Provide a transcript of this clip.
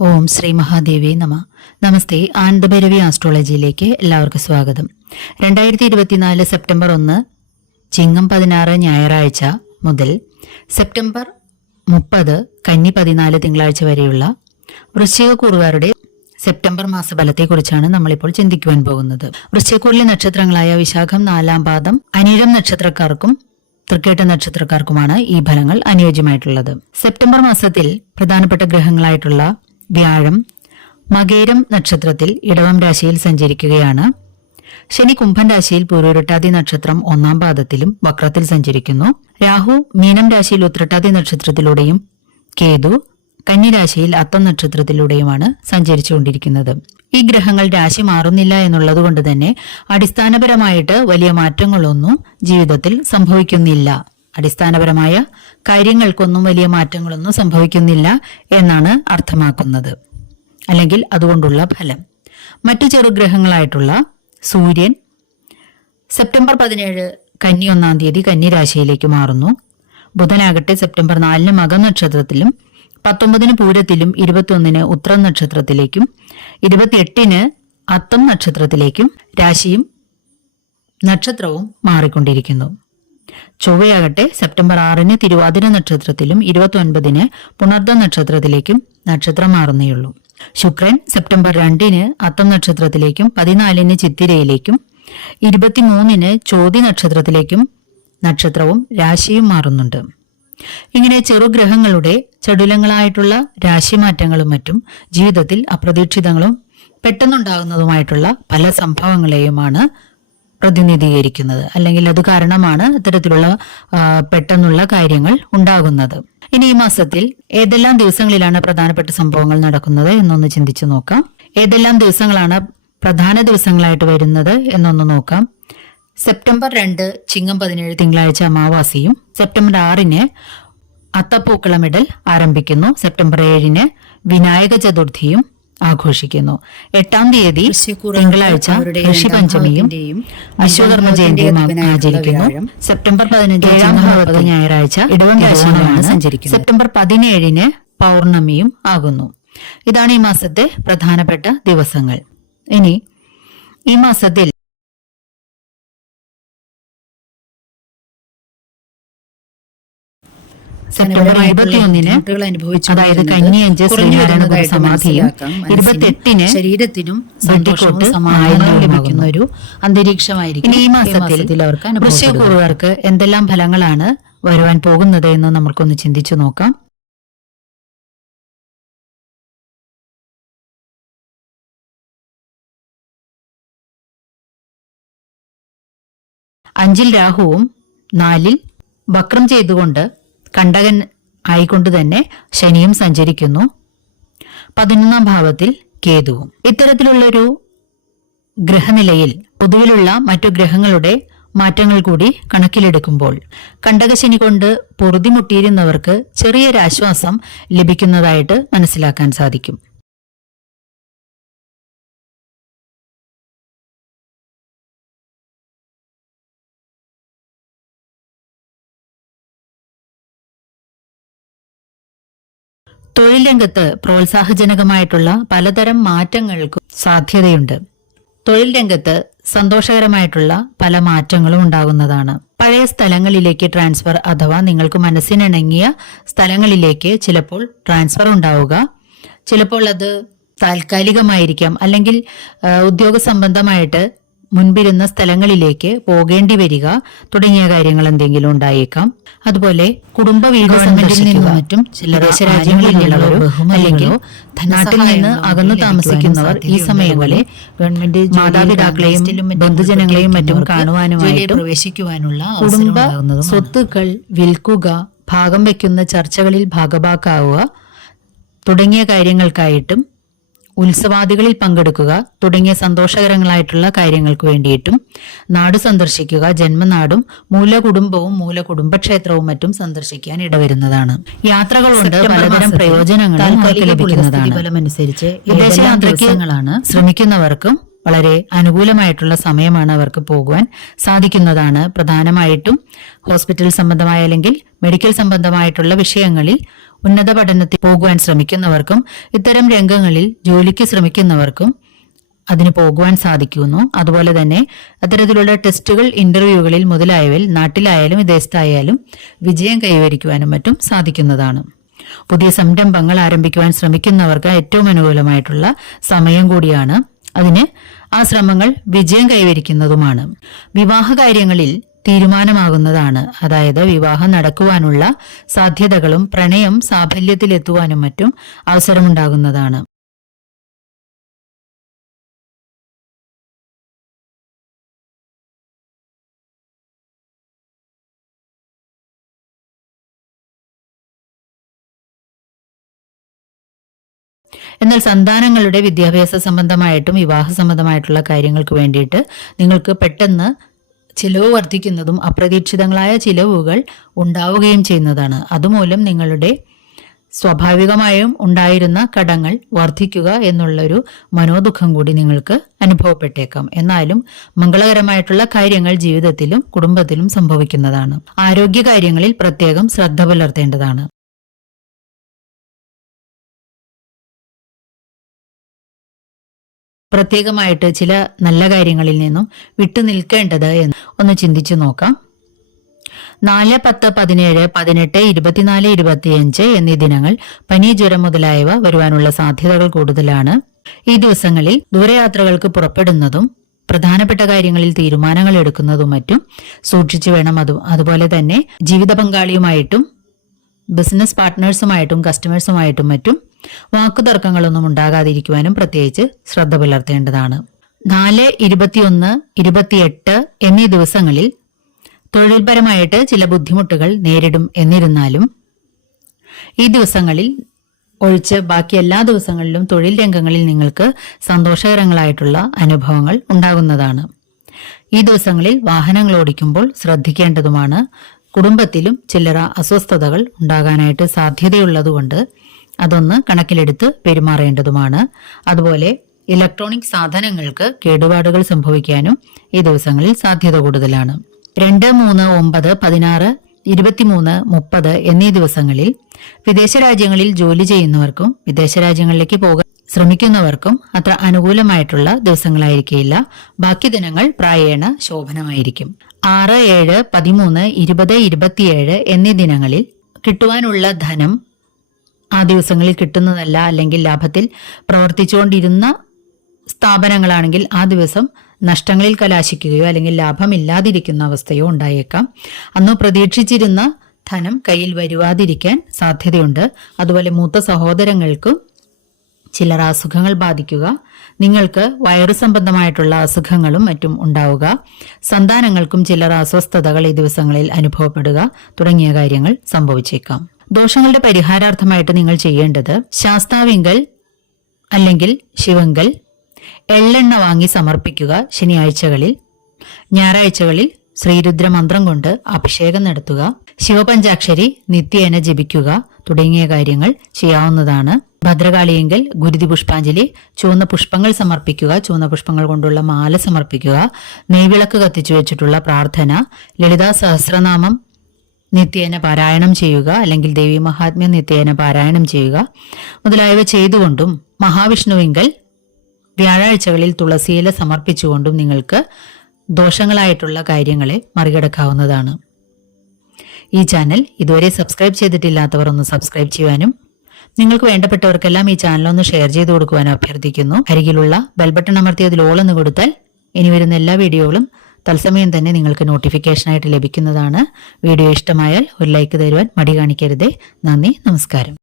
ഓം ശ്രീ മഹാദേവി നമ. നമസ്തേ ആനന്ദഭൈരവി ആസ്ട്രോളജിയിലേക്ക് എല്ലാവർക്കും സ്വാഗതം. രണ്ടായിരത്തി ഇരുപത്തിനാല് സെപ്റ്റംബർ ഒന്ന് ചിങ്ങം പതിനാറ് ഞായറാഴ്ച മുതൽ സെപ്റ്റംബർ മുപ്പത് കന്നി പതിനാല് തിങ്കളാഴ്ച വരെയുള്ള വൃശ്ചികക്കൂറുകാരുടെ സെപ്റ്റംബർ മാസഫലത്തെക്കുറിച്ചാണ് നമ്മളിപ്പോൾ ചിന്തിക്കുവാൻ പോകുന്നത്. വൃശ്ചികക്കൂറിലെ നക്ഷത്രങ്ങളായ വിശാഖം നാലാം പാദം അനിഴം നക്ഷത്രക്കാർക്കും തൃക്കേട്ട നക്ഷത്രക്കാർക്കുമാണ് ഈ ഫലങ്ങൾ അനുയോജ്യമായിട്ടുള്ളത്. സെപ്റ്റംബർ മാസത്തിൽ പ്രധാനപ്പെട്ട ഗ്രഹങ്ങളായിട്ടുള്ള വ്യാഴം മകേരം നക്ഷത്രത്തിൽ ഇടവം രാശിയിൽ സഞ്ചരിക്കുകയാണ്. ശനി കുംഭൻ രാശിയിൽ പൂരുരുട്ടാതി നക്ഷത്രം ഒന്നാം പാദത്തിലും വക്രത്തിൽ സഞ്ചരിക്കുന്നു. രാഹു മീനം രാശിയിൽ ഉത്രട്ടാതി നക്ഷത്രത്തിലൂടെയും കേതു കന്നിരാശിയിൽ അത്തം നക്ഷത്രത്തിലൂടെയുമാണ് സഞ്ചരിച്ചുകൊണ്ടിരിക്കുന്നത്. ഈ ഗ്രഹങ്ങൾ രാശി മാറുന്നില്ല എന്നുള്ളത് കൊണ്ട് തന്നെ അടിസ്ഥാനപരമായിട്ട് വലിയ മാറ്റങ്ങളൊന്നും ജീവിതത്തിൽ സംഭവിക്കുന്നില്ല. അടിസ്ഥാനപരമായ കാര്യങ്ങൾക്കൊന്നും വലിയ മാറ്റങ്ങളൊന്നും സംഭവിക്കുന്നില്ല എന്നാണ് അർത്ഥമാക്കുന്നത്. അല്ലെങ്കിൽ അതുകൊണ്ടുള്ള ഫലം. മറ്റു ചെറുഗ്രഹങ്ങളായിട്ടുള്ള സൂര്യൻ സെപ്റ്റംബർ പതിനേഴ് കന്നി ഒന്നാം തീയതി കന്നി രാശിയിലേക്ക് മാറുന്നു. ബുധനാകട്ടെ സെപ്റ്റംബർ നാലിന് മകം നക്ഷത്രത്തിലും പത്തൊമ്പതിന് പൂരത്തിലും ഇരുപത്തിയൊന്നിന് ഉത്രം നക്ഷത്രത്തിലേക്കും ഇരുപത്തിയെട്ടിന് അത്തം നക്ഷത്രത്തിലേക്കും രാശിയും നക്ഷത്രവും മാറിക്കൊണ്ടിരിക്കുന്നു. ചൊവ്വയാകട്ടെ സെപ്റ്റംബർ ആറിന് തിരുവാതിര നക്ഷത്രത്തിലും ഇരുപത്തിയൊൻപതിന് പുണർദ നക്ഷത്രത്തിലേക്കും നക്ഷത്രം മാറുന്നേയുള്ളൂ ശുക്രൻ സെപ്റ്റംബർ രണ്ടിന് അത്തം നക്ഷത്രത്തിലേക്കും പതിനാലിന് ചിത്തിരയിലേക്കും ഇരുപത്തിമൂന്നിന് ചോതി നക്ഷത്രത്തിലേക്കും നക്ഷത്രവും രാശിയും മാറുന്നുണ്ട്. ഇങ്ങനെ ചെറുഗ്രഹങ്ങളുടെ ചടുലങ്ങളായിട്ടുള്ള രാശിമാറ്റങ്ങളും മറ്റും ജീവിതത്തിൽ അപ്രതീക്ഷിതങ്ങളും പെട്ടെന്നുണ്ടാകുന്നതുമായിട്ടുള്ള പല സംഭവങ്ങളെയുമാണ് പ്രതിനിധീകരിക്കുന്നത്. അല്ലെങ്കിൽ അത് കാരണമാണ് ഇത്തരത്തിലുള്ള പെട്ടെന്നുള്ള കാര്യങ്ങൾ ഉണ്ടാകുന്നത്. ഇനി ഈ മാസത്തിൽ ഏതെല്ലാം ദിവസങ്ങളിലാണ് പ്രധാനപ്പെട്ട സംഭവങ്ങൾ നടക്കുന്നത് എന്നൊന്ന് ചിന്തിച്ചു നോക്കാം. ഏതെല്ലാം ദിവസങ്ങളാണ് പ്രധാന ദിവസങ്ങളായിട്ട് വരുന്നത് എന്നൊന്ന് നോക്കാം. സെപ്റ്റംബർ രണ്ട് ചിങ്ങം പതിനേഴ് തിങ്കളാഴ്ച അമാവാസിയും സെപ്റ്റംബർ ആറിന് അത്തപ്പൂക്കളമിടൽ ആരംഭിക്കുന്നു. സെപ്റ്റംബർ ഏഴിന് വിനായക ചതുർത്ഥിയും ആഘോഷിക്കുന്നു. എട്ടാം തീയതി തിങ്കളാഴ്ച ഋഷിപഞ്ചമിയും അശ്വകർമ്മ ജയന്തിയും ആചരിക്കുന്നു. സെപ്റ്റംബർ പതിനഞ്ച് ഏഴാം ഞായറാഴ്ച ഇടവം സഞ്ചരിക്കുന്നത്. സെപ്റ്റംബർ പതിനേഴിന് പൗർണമിയും ആകുന്നു. ഇതാണ് ഈ മാസത്തെ പ്രധാനപ്പെട്ട ദിവസങ്ങൾ. ഇനി ഈ മാസത്തിൽ സെപ്റ്റംബർ ഇരുപത്തിയൊന്നിന് അതായത് കന്നിയഞ്ച് ശ്രീനാരായണഗുരു സമാധിയും ഇരുപത്തെട്ടിന് ശരീരത്തിനും ബന്ധിക്കോട്ട് സമാധാനം ലഭിക്കുന്ന ഒരു അന്തരീക്ഷമായിരിക്കും. ഈ മാസത്തിൽ അവർക്ക് വൃശ്ചികക്കുറുകാർക്ക് എന്തെല്ലാം ഫലങ്ങളാണ് വരുവാൻ പോകുന്നത് എന്ന് നമ്മൾക്കൊന്ന് ചിന്തിച്ചു നോക്കാം. അഞ്ചിൽ രാഹുവും നാലിൽ വക്രം ചെയ്തുകൊണ്ട് കണ്ടകൻ ആയിക്കൊണ്ട് തന്നെ ശനിയും സഞ്ചരിക്കുന്നു. പതിനൊന്നാം ഭാവത്തിൽ കേതുവും. ഇത്തരത്തിലുള്ളൊരു ഗ്രഹനിലയിൽ പൊതുവിലുള്ള മറ്റു ഗ്രഹങ്ങളുടെ മാറ്റങ്ങൾ കൂടി കണക്കിലെടുക്കുമ്പോൾ കണ്ടകശനി കൊണ്ട് പൊറുതിമുട്ടിയിരുന്നവർക്ക് ചെറിയൊരാശ്വാസം ലഭിക്കുന്നതായിട്ട് മനസ്സിലാക്കാൻ സാധിക്കും. രംഗത്ത് പ്രോത്സാഹജനകമായിട്ടുള്ള പലതരം മാറ്റങ്ങൾക്കും സാധ്യതയുണ്ട്. തൊഴിൽ രംഗത്ത് സന്തോഷകരമായിട്ടുള്ള പല മാറ്റങ്ങളും ഉണ്ടാകുന്നതാണ്. പഴയ സ്ഥലങ്ങളിലേക്ക് ട്രാൻസ്ഫർ അഥവാ നിങ്ങൾക്ക് മനസ്സിനിണങ്ങിയ സ്ഥലങ്ങളിലേക്ക് ചിലപ്പോൾ ട്രാൻസ്ഫർ ഉണ്ടാവുക. ചിലപ്പോൾ അത് താൽക്കാലികമായിരിക്കാം. അല്ലെങ്കിൽ ഉദ്യോഗ സംബന്ധമായിട്ട് മുൻപിരുന്ന സ്ഥലങ്ങളിലേക്ക് പോകേണ്ടി വരിക തുടങ്ങിയ കാര്യങ്ങൾ എന്തെങ്കിലും ഉണ്ടായേക്കാം. അതുപോലെ കുടുംബ വീട് നിന്നും മറ്റും ചില വിദേശ രാജ്യങ്ങളിലുള്ളവരോ അല്ലെങ്കിൽ നാട്ടിൽ നിന്ന് അകന്നു താമസിക്കുന്നവർ ഈ സമയങ്ങളിൽ ഗവൺമെന്റ് മാതാപിതാക്കളെയും ബന്ധുജനങ്ങളെയും മറ്റും കാണുവാനുമായിട്ടും പ്രവേശിക്കുവാനുള്ള കുടുംബ സ്വത്തുക്കൾ വിൽക്കുക ഭാഗം വയ്ക്കുന്ന ചർച്ചകളിൽ ഭാഗഭാക്കാവുക തുടങ്ങിയ കാര്യങ്ങൾക്കായിട്ടും ഉത്സവാദികളിൽ പങ്കെടുക്കുക തുടങ്ങിയ സന്തോഷകരങ്ങളായിട്ടുള്ള കാര്യങ്ങൾക്ക് വേണ്ടിയിട്ടും നാട് സന്ദർശിക്കുക ജന്മനാടും മൂലകുടുംബവും മൂലകുടുംബക്ഷേത്രവും മറ്റും സന്ദർശിക്കാൻ ഇടവരുന്നതാണ്. യാത്രകൾ കൊണ്ട് പലതരം പ്രയോജനങ്ങൾ ലഭിക്കുന്നതാണ്. വിദേശയാത്രയ്ക്ക് ശ്രമിക്കുന്നവർക്കും വളരെ അനുകൂലമായിട്ടുള്ള സമയമാണ് അവർക്ക് പോകുവാൻ സാധിക്കുന്നതാണ്. പ്രധാനമായിട്ടും ഹോസ്പിറ്റൽ സംബന്ധമായ അല്ലെങ്കിൽ മെഡിക്കൽ സംബന്ധമായിട്ടുള്ള വിഷയങ്ങളിൽ ഉന്നത പഠനത്തിൽ പോകുവാൻ ശ്രമിക്കുന്നവർക്കും ഇത്തരം രംഗങ്ങളിൽ ജോലിക്ക് ശ്രമിക്കുന്നവർക്കും അതിന് പോകുവാൻ സാധിക്കുന്നു. അതുപോലെ തന്നെ അത്തരത്തിലുള്ള ടെസ്റ്റുകൾ ഇന്റർവ്യൂകളിൽ മുതലായവയിൽ നാട്ടിലായാലും വിദേശത്തായാലും വിജയം കൈവരിക്കുവാനും മറ്റും സാധിക്കുന്നതാണ്. പുതിയ സംരംഭങ്ങൾ ആരംഭിക്കുവാൻ ശ്രമിക്കുന്നവർക്ക് ഏറ്റവും അനുകൂലമായിട്ടുള്ള സമയം കൂടിയാണ് അതിന് ആ ശ്രമങ്ങൾ വിജയം കൈവരിക്കുന്നതുമാണ്. വിവാഹ കാര്യങ്ങളിൽ തീരുമാനമാകുന്നതാണ്. അതായത് വിവാഹം നടക്കുവാനുള്ള സാധ്യതകളും പ്രണയം സാഫല്യത്തിലെത്തുവാനും മറ്റും അവസരമുണ്ടാകുന്നതാണ്. എന്നാൽ സന്താനങ്ങളുടെ വിദ്യാഭ്യാസ സംബന്ധമായിട്ടും വിവാഹ സംബന്ധമായിട്ടുള്ള കാര്യങ്ങൾക്ക് വേണ്ടിയിട്ട് നിങ്ങൾക്ക് പെട്ടെന്ന് ചിലവ് വർദ്ധിക്കുന്നതും അപ്രതീക്ഷിതങ്ങളായ ചിലവുകൾ ഉണ്ടാവുകയും ചെയ്യുന്നതാണ്. അതുമൂലം നിങ്ങളുടെ സ്വാഭാവികമായും ഉണ്ടായിരുന്ന കടങ്ങൾ വർദ്ധിക്കുക എന്നുള്ളൊരു മനോദുഃഖം കൂടി നിങ്ങൾക്ക് അനുഭവപ്പെട്ടേക്കാം. എന്നാലും മംഗളകരമായിട്ടുള്ള കാര്യങ്ങൾ ജീവിതത്തിലും കുടുംബത്തിലും സംഭവിക്കുന്നതാണ്. ആരോഗ്യ കാര്യങ്ങളിൽ പ്രത്യേകം ശ്രദ്ധ പുലർത്തേണ്ടതാണ്. പ്രത്യേകമായിട്ട് ചില നല്ല കാര്യങ്ങളിൽ നിന്നും വിട്ടു നിൽക്കേണ്ടത് എന്ന് ഒന്ന് ചിന്തിച്ചു നോക്കാം. നാല് പത്ത് പതിനേഴ് പതിനെട്ട് ഇരുപത്തിനാല് ഇരുപത്തിയഞ്ച് എന്നീ ദിനങ്ങൾ പനി ജ്വരം മുതലായവ വരുവാനുള്ള സാധ്യതകൾ കൂടുതലാണ്. ഈ ദിവസങ്ങളിൽ ദൂരയാത്രകൾക്ക് പുറപ്പെടുന്നതും പ്രധാനപ്പെട്ട കാര്യങ്ങളിൽ തീരുമാനങ്ങൾ എടുക്കുന്നതും മറ്റും സൂക്ഷിച്ചു വേണം. അതും അതുപോലെ തന്നെ ജീവിത പങ്കാളിയുമായിട്ടും ബിസിനസ് പാർട്ട്നേഴ്സുമായിട്ടും കസ്റ്റമേഴ്സുമായിട്ടും മറ്റും വാക്കുതർക്കങ്ങളൊന്നും ഉണ്ടാകാതിരിക്കുവാനും പ്രത്യേകിച്ച് ശ്രദ്ധ പുലർത്തേണ്ടതാണ്. നാല് ഇരുപത്തിയൊന്ന് ഇരുപത്തിയെട്ട് എന്നീ ദിവസങ്ങളിൽ തൊഴിൽപരമായിട്ട് ചില ബുദ്ധിമുട്ടുകൾ നേരിടും എന്നിരുന്നാലും ഈ ദിവസങ്ങളിൽ ഒഴിച്ച് ബാക്കി എല്ലാ ദിവസങ്ങളിലും തൊഴിൽ രംഗങ്ങളിൽ നിങ്ങൾക്ക് സന്തോഷകരങ്ങളായിട്ടുള്ള അനുഭവങ്ങൾ ഉണ്ടാകുന്നതാണ്. ഈ ദിവസങ്ങളിൽ വാഹനങ്ങൾ ഓടിക്കുമ്പോൾ ശ്രദ്ധിക്കേണ്ടതുമാണ് കുടുംബത്തിലും ചില്ലറ അസ്വസ്ഥതകൾ ഉണ്ടാകാനായിട്ട് സാധ്യതയുള്ളതുകൊണ്ട് അതൊന്ന് കണക്കിലെടുത്ത് പെരുമാറേണ്ടതുമാണ്. അതുപോലെ ഇലക്ട്രോണിക് സാധനങ്ങൾക്ക് കേടുപാടുകൾ സംഭവിക്കാനും ഈ ദിവസങ്ങളിൽ സാധ്യത കൂടുതലാണ്. രണ്ട് മൂന്ന് ഒമ്പത് പതിനാറ് ഇരുപത്തിമൂന്ന് മുപ്പത് എന്നീ ദിവസങ്ങളിൽ വിദേശ രാജ്യങ്ങളിൽ ജോലി ചെയ്യുന്നവർക്കും വിദേശ രാജ്യങ്ങളിലേക്ക് പോകാൻ ശ്രമിക്കുന്നവർക്കും അത്ര അനുകൂലമായിട്ടുള്ള ദിവസങ്ങളായിരിക്കില്ല ബാക്കി ദിനങ്ങൾ പ്രായേണ ശോഭനമായിരിക്കും. ആറ് ഏഴ് പതിമൂന്ന് ഇരുപത് ഇരുപത്തിയേഴ് എന്നീ ദിനങ്ങളിൽ കിട്ടുവാനുള്ള ധനം ആ ദിവസങ്ങളിൽ കിട്ടുന്നതല്ല അല്ലെങ്കിൽ ലാഭത്തിൽ പ്രവർത്തിച്ചുകൊണ്ടിരുന്ന സ്ഥാപനങ്ങളാണെങ്കിൽ ആ ദിവസം നഷ്ടങ്ങളിൽ കലാശിക്കുകയോ അല്ലെങ്കിൽ ലാഭമില്ലാതിരിക്കുന്ന അവസ്ഥയോ ഉണ്ടായേക്കാം. അന്ന് പ്രതീക്ഷിച്ചിരുന്ന ധനം കയ്യിൽ വരുവാതിരിക്കാൻ സാധ്യതയുണ്ട്. അതുപോലെ മൂത്ത സഹോദരങ്ങൾക്കും ചിലർ അസുഖങ്ങൾ ബാധിക്കുക നിങ്ങൾക്ക് വയറു സംബന്ധമായിട്ടുള്ള അസുഖങ്ങളും മറ്റും ഉണ്ടാവുക സന്താനങ്ങൾക്കും ചിലർ അസ്വസ്ഥതകൾ ഈ ദിവസങ്ങളിൽ അനുഭവപ്പെടുക തുടങ്ങിയ കാര്യങ്ങൾ സംഭവിച്ചേക്കാം. ദോഷങ്ങളുടെ പരിഹാരാർത്ഥമായിട്ട് നിങ്ങൾ ചെയ്യേണ്ടത് ശാസ്താവിങ്കൽ അല്ലെങ്കിൽ ശിവങ്കൽ എള്ളെണ്ണ വാങ്ങി സമർപ്പിക്കുക ശനിയാഴ്ചകളിൽ ഞായറാഴ്ചകളിൽ ശ്രീരുദ്രമന്ത്രം കൊണ്ട് അഭിഷേകം നടത്തുക ശിവപഞ്ചാക്ഷരി നിത്യേന ജപിക്കുക തുടങ്ങിയ കാര്യങ്ങൾ ചെയ്യാവുന്നതാണ്. ഭദ്രകാളിയെങ്കിൽ ഗുരുതി പുഷ്പാഞ്ജലി ചുവന്ന പുഷ്പങ്ങൾ സമർപ്പിക്കുക ചുവന്ന പുഷ്പങ്ങൾ കൊണ്ടുള്ള മാല സമർപ്പിക്കുക നെയ്വിളക്ക് കത്തിച്ചു വെച്ചിട്ടുള്ള പ്രാർത്ഥന ലളിതാ സഹസ്രനാമം നിത്യേന പാരായണം ചെയ്യുക അല്ലെങ്കിൽ ദേവി മഹാത്മ്യം നിത്യേന പാരായണം ചെയ്യുക. മുതലായവ ചെയ്തുകൊണ്ടും മഹാവിഷ്ണുവിങ്കൽ വ്യാഴാഴ്ചകളിൽ തുളസിയില സമർപ്പിച്ചുകൊണ്ടും നിങ്ങൾക്ക് ദോഷങ്ങളായിട്ടുള്ള കാര്യങ്ങളെ മറികടക്കാവുന്നതാണ്. ഈ ചാനൽ ഇതുവരെ സബ്സ്ക്രൈബ് ചെയ്തിട്ടില്ലാത്തവർ ഒന്ന് സബ്സ്ക്രൈബ് ചെയ്യുവാനും നിങ്ങൾക്ക് വേണ്ടപ്പെട്ടവർക്കെല്ലാം ഈ ചാനൽ ഒന്ന് ഷെയർ ചെയ്ത് കൊടുക്കുവാനും അഭ്യർത്ഥിക്കുന്നു. അരികിലുള്ള ബെൽബട്ടൺ അതിൽ ഓളെന്ന് കൊടുത്താൽ ഇനി വരുന്ന എല്ലാ വീഡിയോകളും തത്സമയം തന്നെ നിങ്ങൾക്ക് നോട്ടിഫിക്കേഷനായിട്ട് ലഭിക്കുന്നതാണ്. വീഡിയോ ഇഷ്ടമായാൽ ഒരു ലൈക്ക് തരുവാൻ മടി കാണിക്കരുതേ. നന്ദി നമസ്കാരം.